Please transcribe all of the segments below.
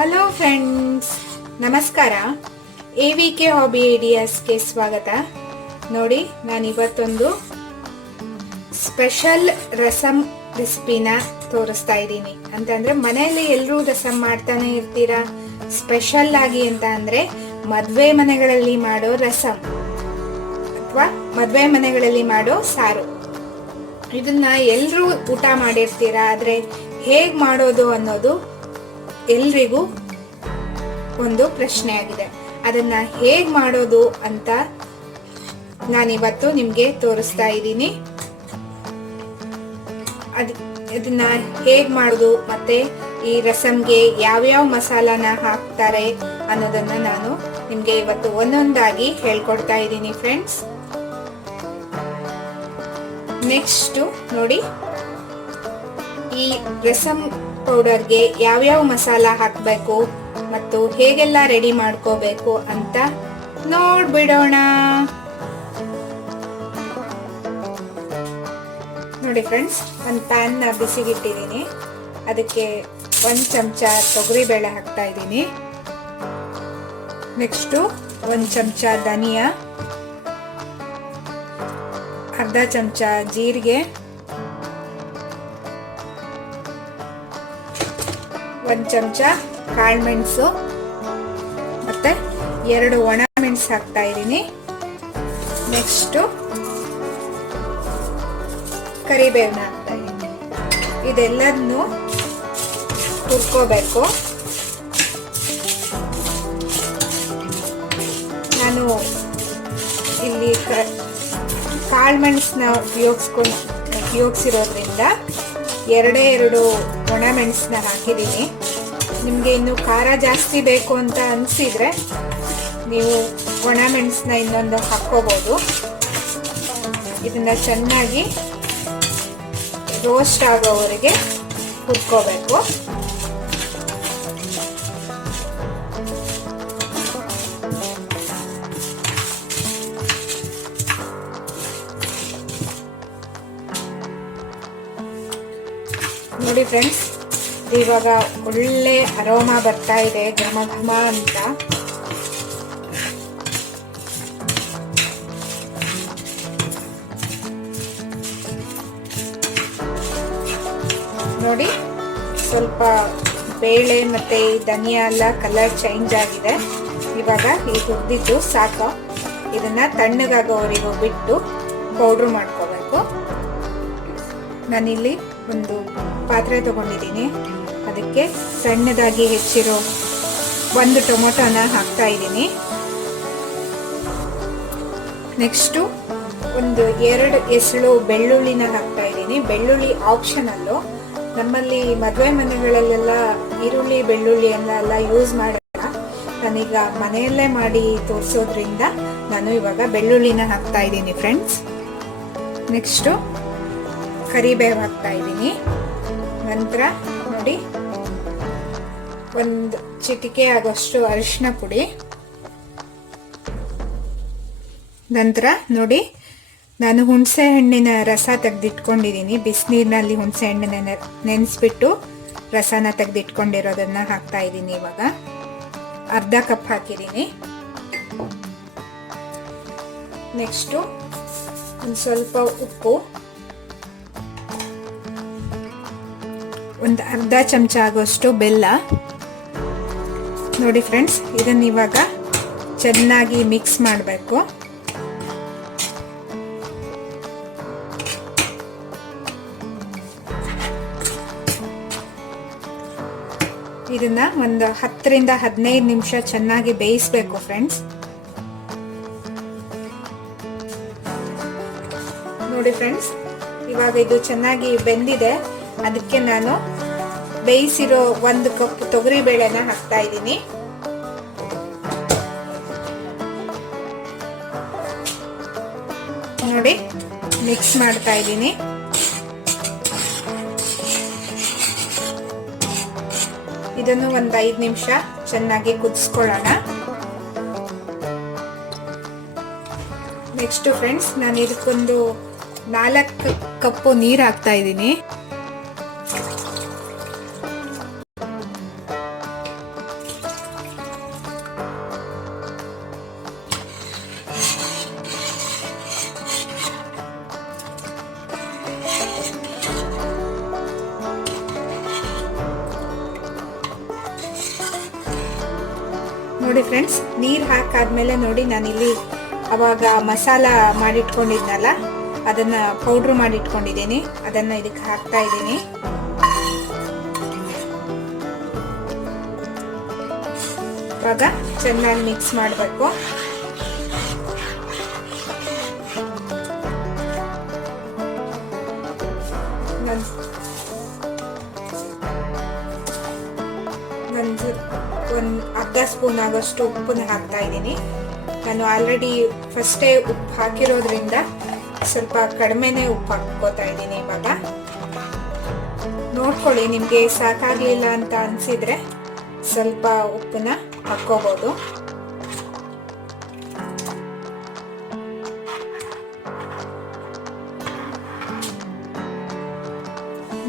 Hello friends ನಮಸ್ಕಾರ. A V K hobby ಐಡಿಯಾಸ್ಗೆ ಸ್ವಾಗತ. ನೋಡಿ ನಾನು ಇವತ್ತೊಂದು ಸ್ಪೆಷಲ್ ರಸಮ್ ರೆಸಿಪಿನ ತೋರಿಸ್ತಾ ಇದ್ದೀನಿ. ಅಂತಂದ್ರೆ, ಮನೆಯಲ್ಲಿ ಎಲ್ಲರೂ ರಸಮ್ ಮಾಡ್ತಾನೆ ಇರ್ತೀರಾ? ಸ್ಪೆಷಲ್ ಆಗಿ ಅಂತ ಅಂದ್ರೆ, ಮದುವೆ ಮನೆಗಳಲ್ಲಿ ಮಾಡೋ ರಸಮ್ ಅಥವಾ, ಮದುವೆ ಮನೆಗಳಲ್ಲಿ ಮಾಡೋ ಸಾರು. ಇದನ್ನ ಎಲ್ಲರೂ ಊಟ ಮಾಡಿರ್ತೀರಾ? ಆದ್ರೆ, ಹೇಗ್ ಮಾಡೋದು ಅನ್ನೋದು ಎಲ್ರಿಗೂ ಒಂದು ಪ್ರಶ್ನೆ ಆಗಿದೆ ಅದನ್ನ ಹೇಗೆ ಮಾಡೋದು ಅಂತ ನಾನಿವತ್ತು ನಿಮ್ಗೆ ತೋರಿಸ್ತಾ ಇದ್ದೀನಿ. ಅದ್ ಇದನ್ನ ಹೇಗೆ ಮಾಡೋದು ಮತ್ತೆ ಈ ರಸಮ್ಗೆ ಯಾವ್ಯಾವ ಮಸಾಲಾನ ಹಾಕ್ತಾರೆ ಅನ್ನೋದನ್ನ ನಾನು ನಿಮ್ಗೆ ಇವತ್ತು ಒಂದೊಂದಾಗಿ ಹೇಳ್ಕೊಡ್ತಾ ಇದ್ದೀನಿ ಫ್ರೆಂಡ್ಸ್ ನೆಕ್ಸ್ಟ್ ನೋಡಿ, ಈ ರಸಮ್ ಪೌಡರ್ಗೆ ಯಾವ್ಯಾವ ಮಸಾಲ ಹಾಕಬೇಕು ಮತ್ತು ಹೇಗೆಲ್ಲ ರೆಡಿ ಮಾಡ್ಕೋಬೇಕು ಅಂತ ನೋಡ್ಬಿಡೋಣ. ನೋಡಿ ಫ್ರೆಂಡ್ಸ್ ಒಂದು ಪ್ಯಾನ್ನ ಬಿಸಿಗಿಟ್ಟಿದ್ದೀನಿ. ಅದಕ್ಕೆ ಒಂದು ಚಮಚ ತೊಗರಿಬೇಳೆ ಹಾಕ್ತಾ ಇದ್ದೀನಿ. ನೆಕ್ಸ್ಟು ಒಂದು ಚಮಚ ಧನಿಯಾ. ಅರ್ಧ ಚಮಚ ಜೀರಿಗೆ. ಒಂದು ಚಮಚ ಕಾಳು ಮೆಣಸು. ಮತ್ತು ಎರಡು ಒಣ ಮೆಣಸು ಹಾಕ್ತಾ ಇದ್ದೀನಿ. ನೆಕ್ಸ್ಟು ಕರಿಬೇವನ್ನ ಹಾಕ್ತಾ ಇದ್ದೀನಿ. ಇದೆಲ್ಲದನ್ನು ಹುರ್ಕೋಬೇಕು. ನಾನು ಇಲ್ಲಿ ಕಾಳು ಮೆಣಸನ್ನ ಉಪಯೋಗಿಸ್ಕೊಂಡು, ಉಪಯೋಗಿಸಿರೋದ್ರಿಂದ ಎರಡೇ ಎರಡು ಒಣ ಮೆಣಸನ್ನ ಹಾಕಿದ್ದೀನಿ. ನಿಮಗೆ ಇನ್ನು ಖಾರ ಜಾಸ್ತಿ ಬೇಕು ಅಂತ ಅನಿಸಿದರೆ ನೀವು ಒಣ ಮೆಣಸನ್ನ ಇನ್ನೊಂದು ಹಾಕ್ಕೋಬೋದು. ಇದನ್ನು ಚೆನ್ನಾಗಿ ರೋಸ್ಟ್ ಆಗೋವರೆಗೆ ಹುರ್ಕೋಬೇಕು. ನೋಡಿ ಫ್ರೆಂಡ್ಸ್ ಇವಾಗ ಒಳ್ಳೆ ಅರೋಮಾ ಬರ್ತಾ ಇದೆ ಘಮ ಘಮ ಅಂತ. ನೋಡಿ, ಸ್ವಲ್ಪ ಬೇಳೆ ಮತ್ತೆ ಈ ಧನಿಯಾ ಎಲ್ಲ ಕಲರ್ ಚೇಂಜ್ ಆಗಿದೆ. ಇವಾಗ ಈ ಹುರಿದಿದ್ದು ಸಾಕು. ಇದನ್ನ ತಣ್ಣಗಾಗೋವರೆಗೂ ಬಿಟ್ಟು ಪೌಡ್ರ್ ಮಾಡ್ಕೋಬೇಕು. ನಾನಿಲ್ಲಿ ಒಂದು ಪಾತ್ರೆ ತಗೊಂಡಿದ್ದೀನಿ. ಅದಕ್ಕೆ ಸಣ್ಣದಾಗಿ ಹೆಚ್ಚಿರೋ ಒಂದು ಟೊಮೊಟೊನ ಹಾಕ್ತಾ ಇದ್ದೀನಿ. ನೆಕ್ಸ್ಟು ಒಂದು ಎರಡು ಎಸಳು ಬೆಳ್ಳುಳ್ಳಿನ ಹಾಕ್ತಾ ಇದ್ದೀನಿ. ಬೆಳ್ಳುಳ್ಳಿ ಆಪ್ಷನಲ್ಲು ನಮ್ಮಲ್ಲಿ ಮದುವೆ ಮನೆಗಳಲ್ಲೆಲ್ಲ ಈರುಳ್ಳಿ, ಬೆಳ್ಳುಳ್ಳಿ ಎಲ್ಲ ಯೂಸ್ ಮಾಡಲ್ಲ. ನಾನೀಗ ಮನೆಯಲ್ಲೇ ಮಾಡಿ ತೋರಿಸೋದ್ರಿಂದ ನಾನು ಇವಾಗ ಬೆಳ್ಳುಳ್ಳಿನ ಹಾಕ್ತಾ ಇದ್ದೀನಿ ಫ್ರೆಂಡ್ಸ್ ನೆಕ್ಸ್ಟು ಕರಿಬೇವು ಹಾಕ್ತಾ ಇದ್ದೀನಿ. ನಂತರ ನೋಡಿ, ಒಂದು ಚಿಟಿಕೆ ಆಗೋಷ್ಟು ಅರಿಶಿನ ಪುಡಿ. ನಂತರ ನೋಡಿ, ನಾನು ಹುಣಸೆ ಹಣ್ಣಿನ ರಸ ತೆಗೆದಿಟ್ಕೊಂಡಿದ್ದೀನಿ. ಬಿಸಿನೀರಿನಲ್ಲಿ ಹುಣಸೆ ಹಣ್ಣಿನ ನೆನೆಸ್ಬಿಟ್ಟು ರಸನ ತೆಗೆದಿಟ್ಕೊಂಡಿರೋದನ್ನ ಹಾಕ್ತಾ ಇದ್ದೀನಿ ಇವಾಗ. ಅರ್ಧ ಕಪ್ ಹಾಕಿದ್ದೀನಿ. ನೆಕ್ಸ್ಟು ಒಂದು ಸ್ವಲ್ಪ ಉಪ್ಪು. ಒಂದು ಅರ್ಧ ಚಮಚ ಆಗೋಷ್ಟು ಬೆಲ್ಲ. ನೋಡಿ ಫ್ರೆಂಡ್ಸ್ ಇದನ್ನು ಇವಾಗ ಚೆನ್ನಾಗಿ ಮಿಕ್ಸ್ ಮಾಡಬೇಕು. ಇದನ್ನ ಒಂದು ಹತ್ತರಿಂದ ಹದಿನೈದು ನಿಮಿಷ ಚೆನ್ನಾಗಿ ಬೇಯಿಸ್ಬೇಕು ಫ್ರೆಂಡ್ಸ್ ನೋಡಿ ಫ್ರೆಂಡ್ಸ್ ಇವಾಗ ಇದು ಚೆನ್ನಾಗಿ ಬೆಂದಿದೆ. ಅದಕ್ಕೆ ನಾನು ಬೇಯಿಸಿರೋ ಒಂದು ಕಪ್ ತೊಗರಿ ಬೇಳೆನ ಹಾಕ್ತಾ ಇದ್ದೀನಿ. ನೋಡಿ ಮಿಕ್ಸ್ ಮಾಡ್ತಾ ಇದ್ದೀನಿ. ಇದನ್ನು ಒಂದು ಐದು ನಿಮಿಷ ಚೆನ್ನಾಗಿ ಕುದಿಸ್ಕೊಳ್ಳೋಣ. ನೆಕ್ಸ್ಟ್ ಫ್ರೆಂಡ್ಸ್ ನಾನು ಇದಕ್ಕೊಂದು ನಾಲ್ಕು ಕಪ್ಪು ನೀರು ಹಾಕ್ತಾ ಇದ್ದೀನಿ. ನೋಡಿ ಫ್ರೆಂಡ್ಸ್ ನೀರು ಹಾಕಾದ್ಮೇಲೆ ನೋಡಿ ನಾನಿಲ್ಲಿ ಅವಾಗ ಮಸಾಲ ಮಾಡಿಟ್ಕೊಂಡಿದ್ನಲ್ಲ, ಅದನ್ನ ಪೌಡ್ರ್ ಮಾಡಿಟ್ಕೊಂಡಿದ್ದೀನಿ. ಅದನ್ನ ಇದಕ್ಕೆ ಹಾಕ್ತಾ ಇದ್ದೀನಿ. ಇವಾಗ ಚೆನ್ನಾಗಿ ಮಿಕ್ಸ್ ಮಾಡಬೇಕು. ಸ್ಪೂನ್ ಆಗೋಷ್ಟು ಉಪ್ಪನ್ನ ಹಾಕ್ತಾ ಇದ್ದೀನಿ. ನಾನು ಆಲ್ರೆಡಿ ಫಸ್ಟೇ ಉಪ್ಪು ಹಾಕಿರೋದ್ರಿಂದ ಸ್ವಲ್ಪ ಕಡಿಮೆನೇ ಉಪ್ಪು ಹಾಕ್ಕೋತಾ ಇದ್ದೀನಿ ಇವಾಗ. ನೋಡ್ಕೊಳ್ಳಿ, ನಿಮಗೆ ಸಾಕಾಗಲಿಲ್ಲ ಅಂತ ಅನಿಸಿದ್ರೆ ಸ್ವಲ್ಪ ಉಪ್ಪನ್ನ ಹಾಕ್ಕೋಬೋದು.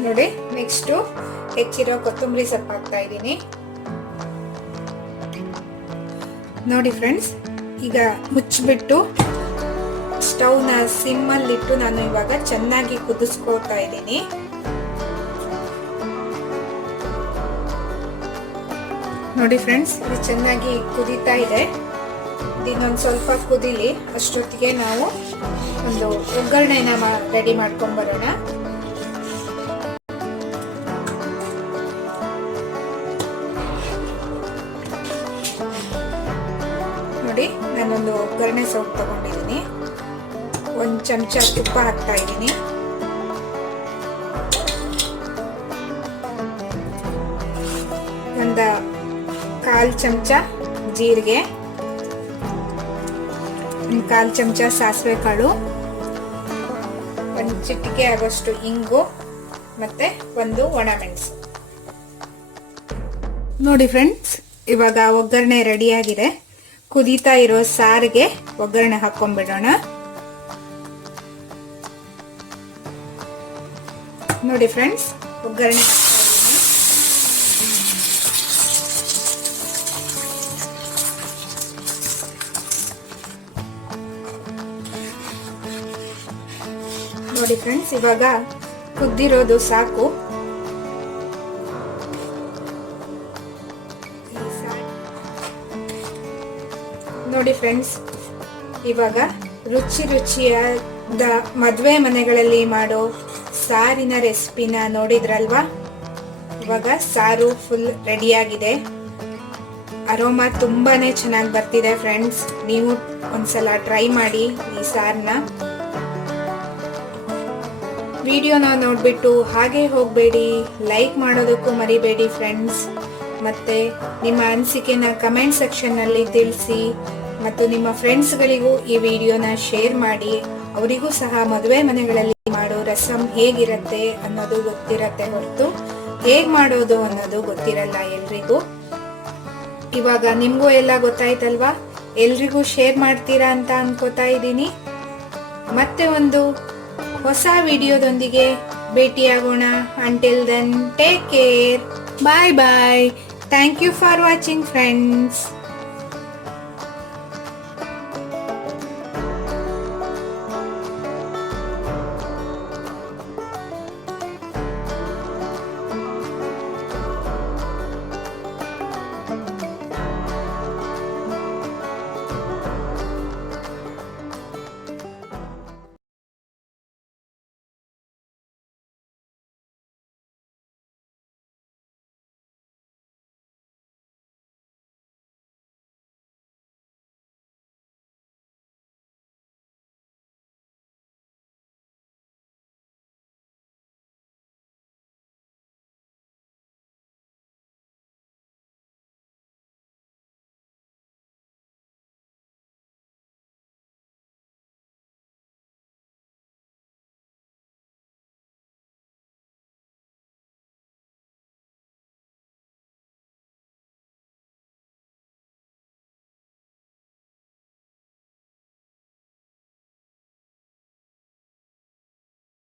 ನೋಡಿ ನೆಕ್ಸ್ಟು ಹೆಚ್ಚಿರೋ ಕೊತ್ತಂಬರಿ ಸೊಪ್ಪು ಹಾಕ್ತಾ ಇದ್ದೀನಿ. ನೋಡಿ ಫ್ರೆಂಡ್ಸ್, ಈಗ ಮುಚ್ಚಿಬಿಟ್ಟು ಸ್ಟವ್ನ ಸಿಮ್ಮಲ್ಲಿಟ್ಟು ನಾನು ಇವಾಗ ಚೆನ್ನಾಗಿ ಕುದಿಸ್ಕೊಳ್ತಾ ಇದ್ದೀನಿ. ನೋಡಿ ಫ್ರೆಂಡ್ಸ್, ಇದು ಚೆನ್ನಾಗಿ ಕುದೀತಾ ಇದೆ. ಇನ್ನೊಂದು ಸ್ವಲ್ಪ ಕುದಿಲಿ, ಅಷ್ಟೊತ್ತಿಗೆ ನಾವು ಒಂದು ಒಗ್ಗರಣೆನ ರೆಡಿ ಮಾಡ್ಕೊಂಡ್ ಬರೋಣ. ನೋಡಿ, ನಾನೊಂದು ಒಗ್ಗರಣೆ ಸೊಪ್ಪು ತಗೊಂಡಿದ್ದೀನಿ. ಒಂದು ಚಮಚ ತುಪ್ಪ ಹಾಕ್ತಾ ಇದ್ದೀನಿ. ಒಂದು ಕಾಲು ಚಮಚ ಜೀರಿಗೆ. ಒಂದು ಕಾಲು ಚಮಚ ಸಾಸಿವೆ ಕಾಳು ಒಂದು ಚಿಟಿಕೆ ಆಗೋಷ್ಟು ಇಂಗು ಮತ್ತೆ ಒಂದು ಒಣಮೆಣಸು ನೋಡಿ ಫ್ರೆಂಡ್ಸ್ ಇವಾಗ ಒಗ್ಗರಣೆ ರೆಡಿಯಾಗಿದೆ ಕುದೀತಾ ಇರೋ ಸಾರಿಗೆ ಒಗ್ಗರಣೆ ಹಾಕೊಂಡ್ಬಿಡೋಣ. ನೋಡಿ ಫ್ರೆಂಡ್ಸ್ ಒಗ್ಗರಣೆ ನೋಡಿ ಫ್ರೆಂಡ್ಸ್ ಇವಾಗ ಕುದ್ದಿರೋದು ಸಾಕು. ನೋಡಿ ಫ್ರೆಂಡ್ಸ್ ಇವಾಗ ರುಚಿ ರುಚಿಯಾದ ಮದುವೆ ಮನೆಗಳಲ್ಲಿ ಮಾಡೋ ಸಾರಿನ ರೆಸಿಪಿನ ನೋಡಿದ್ರಲ್ವಾ? ಇವಾಗ ಸಾರು ಫುಲ್ ರೆಡಿಯಾಗಿದೆ ಅರೋಮಾ ತುಂಬಾನೇ ಚೆನ್ನಾಗಿ ಬರ್ತಿದೆ ಫ್ರೆಂಡ್ಸ್ ನೀವು ಒಂದ್ಸಲ ಟ್ರೈ ಮಾಡಿ ಈ ಸಾರನ್ನ ವಿಡಿಯೋನ ನೋಡ್ಬಿಟ್ಟು ಹಾಗೆ ಹೋಗಬೇಡಿ ಲೈಕ್ ಮಾಡೋದಕ್ಕೂ ಮರಿಬೇಡಿ ಫ್ರೆಂಡ್ಸ್ ಮತ್ತೆ ನಿಮ್ಮ ಅನಿಸಿಕೆನ ಕಮೆಂಟ್ ಸೆಕ್ಷನ್ನಲ್ಲಿ ತಿಳಿಸಿ ಮತ್ತು ನಿಮ್ಮ ಫ್ರೆಂಡ್ಸ್ಗಳಿಗೂ ಈ ವಿಡಿಯೋನ ಶೇರ್ ಮಾಡಿ, ಅವರಿಗೂ ಸಹ ಮದುವೆ ಮನೆಗಳಲ್ಲಿ ಮಾಡೋ ರಸಂ ಹೇಗಿರತ್ತೆ ಅನ್ನೋದು ಗೊತ್ತಿರತ್ತೆ ಹೊರತು ಹೇಗ್ ಮಾಡೋದು ಅನ್ನೋದು ಗೊತ್ತಿರಲ್ಲ ಎಲ್ರಿಗೂ. ಇವಾಗ ನಿಮ್ಗೂ ಎಲ್ಲ ಗೊತ್ತಾಯ್ತಲ್ವಾ? ಎಲ್ರಿಗೂ ಶೇರ್ ಮಾಡ್ತೀರಾ ಅಂತ ಅನ್ಕೋತಾ ಇದ್ದೀನಿ. ಮತ್ತೆ ಒಂದು ಹೊಸ ವಿಡಿಯೋದೊಂದಿಗೆ ಭೇಟಿಯಾಗೋಣ. Until then take care bye bye thank you for watching friends